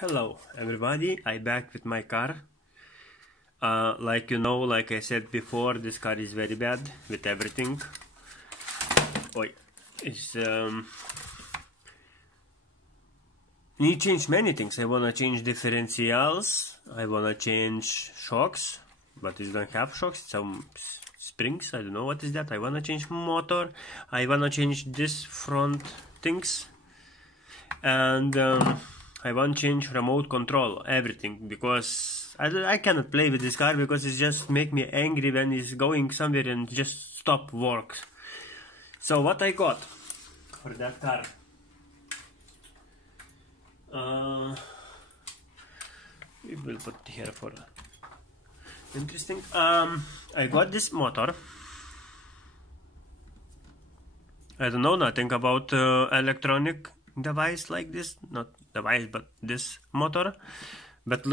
Hello everybody, I back with my car. Like you know, like I said before, this car is very bad with everything. It's need to change many things. I wanna change differentials, I wanna change shocks, but it don't have shocks, some springs, I don't know what is that. I wanna change motor, I wanna change this front things, and I want to change remote control, everything, because I cannot play with this car because it just make me angry when it's going somewhere and just stop works. So what I got for that car? We will put here for interesting. I got this motor. I don't know nothing about electronic device like this, not device but this motor, but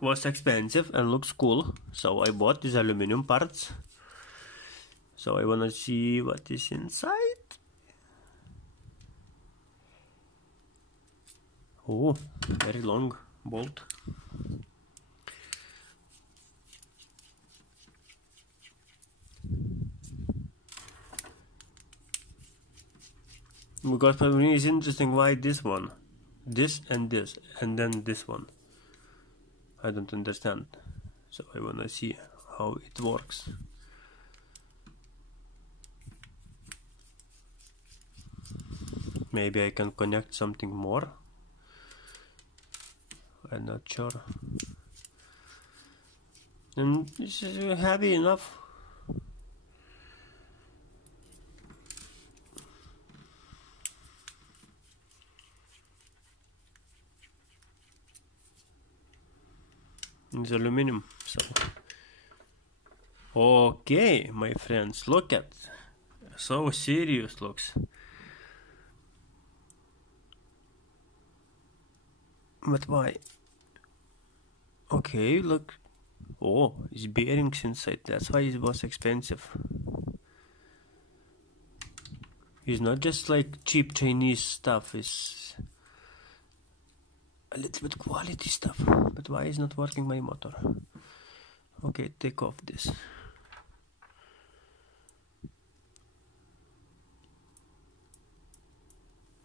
was expensive and looks cool, so I bought these aluminum parts. So I wanna see what is inside. Oh, very long bolt. Because for me it's interesting why this one, this, and then this one. I don't understand. So I wanna see how it works. Maybe I can connect something more. I'm not sure. And this is heavy enough. It's aluminum, so okay, my friends, look at, so serious looks. But why? Okay, look. Oh, it's bearings inside, that's why it was expensive. It's not just like cheap Chinese stuff, it's a little bit quality stuff. But why is not working my motor? Okay, take off this.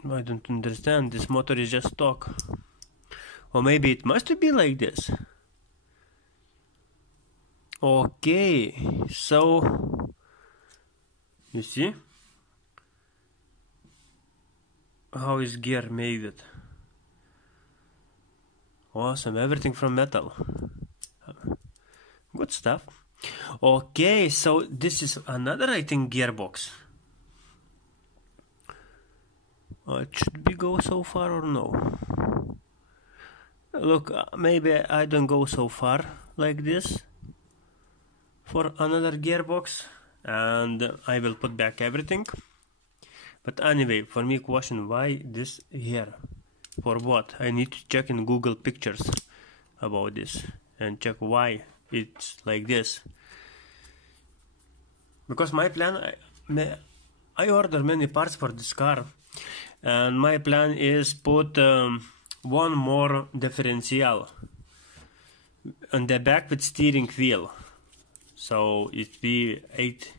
I don't understand, this motor is just stock. Or maybe it must be like this. Okay, so you see how is gear made it. Awesome, everything from metal. Good stuff. Okay, so this is another, I think, gearbox. Should we go so far or no? Look, maybe I don't go so far like this for another gearbox, and I will put back everything. But anyway, for me question, why this here? For what? I need to check in Google Pictures about this and check why it's like this. Because my plan, I order many parts for this car, and my plan is put one more differential on the back with steering wheel, so it be 8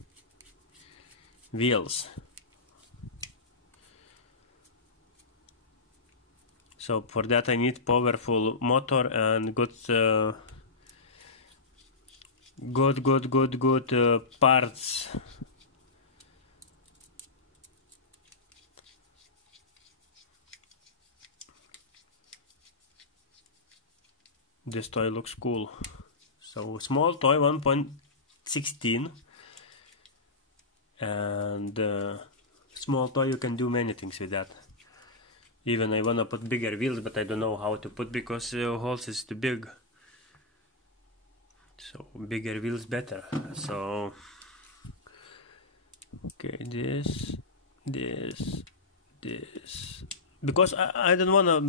wheels. So for that I need powerful motor and good parts. This toy looks cool. So small toy, 1.16, and small toy, you can do many things with that. Even I wanna put bigger wheels, but I don't know how to put because holes is too big. So bigger wheels better. So okay, this, because I don't wanna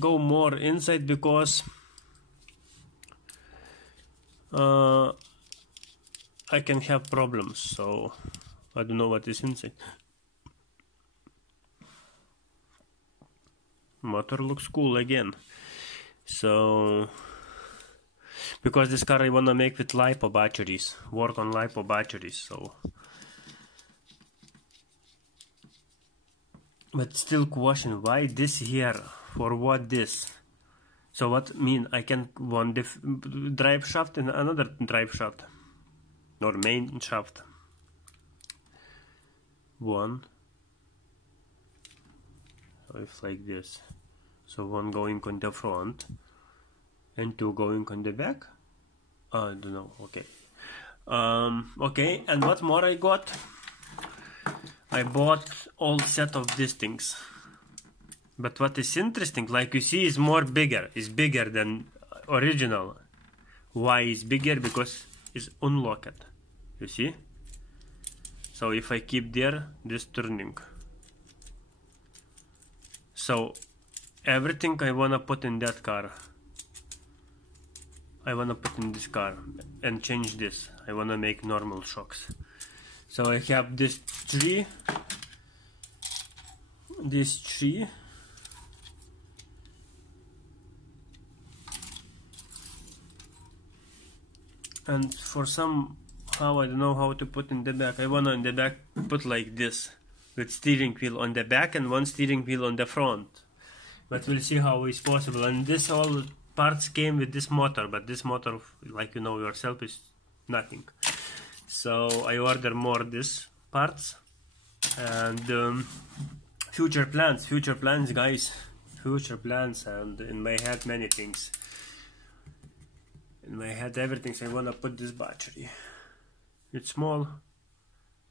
go more inside because I can have problems. So I don't know what is inside. motor looks cool again. So because this car I wanna make with LiPo batteries, work on LiPo batteries, so. But still question, why this here? For what this? So what mean I can one drive shaft and another drive shaft, or main shaft. One, if like this. So one going on the front and two going on the back. I don't know. Okay. Okay. And what more I got? I bought all set of these things. But what is interesting, like you see, is more bigger. Is bigger than original. Why is bigger? Because it's unlocked. You see? So if I keep there, this turning. So everything I wanna put in that car, I wanna put in this car and change this. I wanna make normal shocks. So I have this tree, and for somehow I don't know how to put in the back. I wanna in the back put like this, with steering wheel on the back and one steering wheel on the front. But we'll see how it's possible. And this all parts came with this motor, but this motor, like you know yourself, is nothing. So I order more this parts. And future plans guys, future plans. And in my head many things. In my head everything. I wanna put this battery. It's small,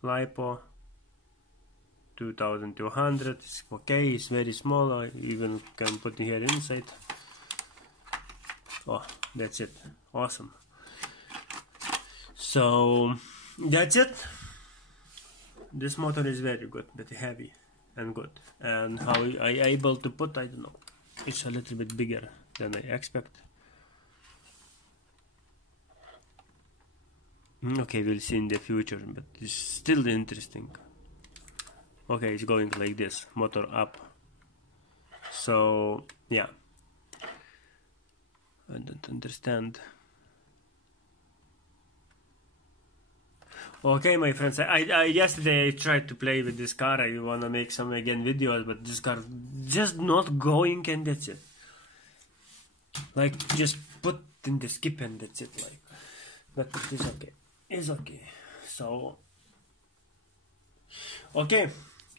LiPo 2200. It's okay, it's very small. I even can put it here inside. Oh, that's it. Awesome. So that's it. This motor is very good, but heavy and good. And how I able to put, I don't know. It's a little bit bigger than I expect. Okay, we'll see in the future, but it's still interesting. Okay, it's going like this, motor up. So yeah, I don't understand. Okay, my friends, I yesterday I tried to play with this car. I wanna make some again videos, but this car just not going, and that's it. Like just put in the skip and that's it. Like, but it is okay. It's okay. So okay.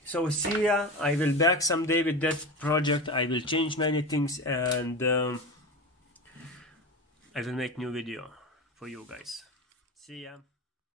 So see ya. I will back someday with that project. I will change many things, and I will make new video for you guys. See ya.